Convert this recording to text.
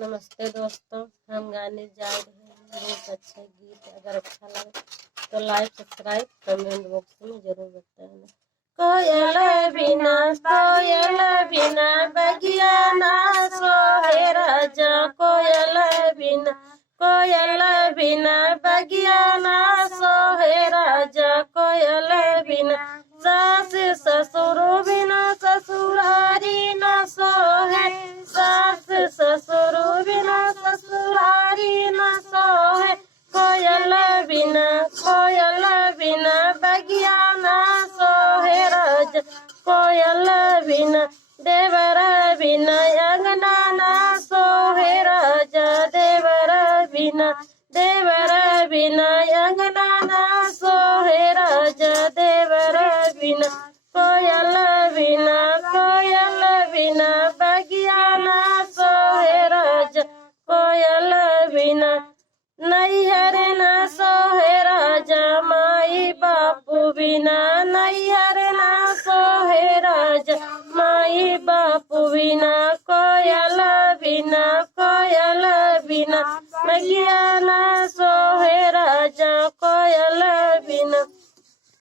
नमस्ते दोस्तों, हम गाने जा रहे हैं बहुत अच्छे गीत। अगर अच्छा लगे तो लाइक सब्सक्राइब कमेंट बॉक्स में जरूर बताना। कोयल बिना बगिया ना सोहे राजा, कोयल बिना बगिया ना सोहे राजा, कोयल बिना सास ससुर बिना ससुरारी न सोहे, सास ससुर बिना ससुरारी न सोहे, कोयल बिना बगिया न सोहे राज, कोयल बिना देवर बिना अंगना न सोहे राजा, देवर बिना अंगना न सोहे राजा, देवर बिना कोयल बिना बगिया न सोहे राजा, कोयल बिना नैहर न सोहे राजा, माई बापू बिना नैहर न सोहे राजा, माई बापू बिना कोयल बिना बगिया न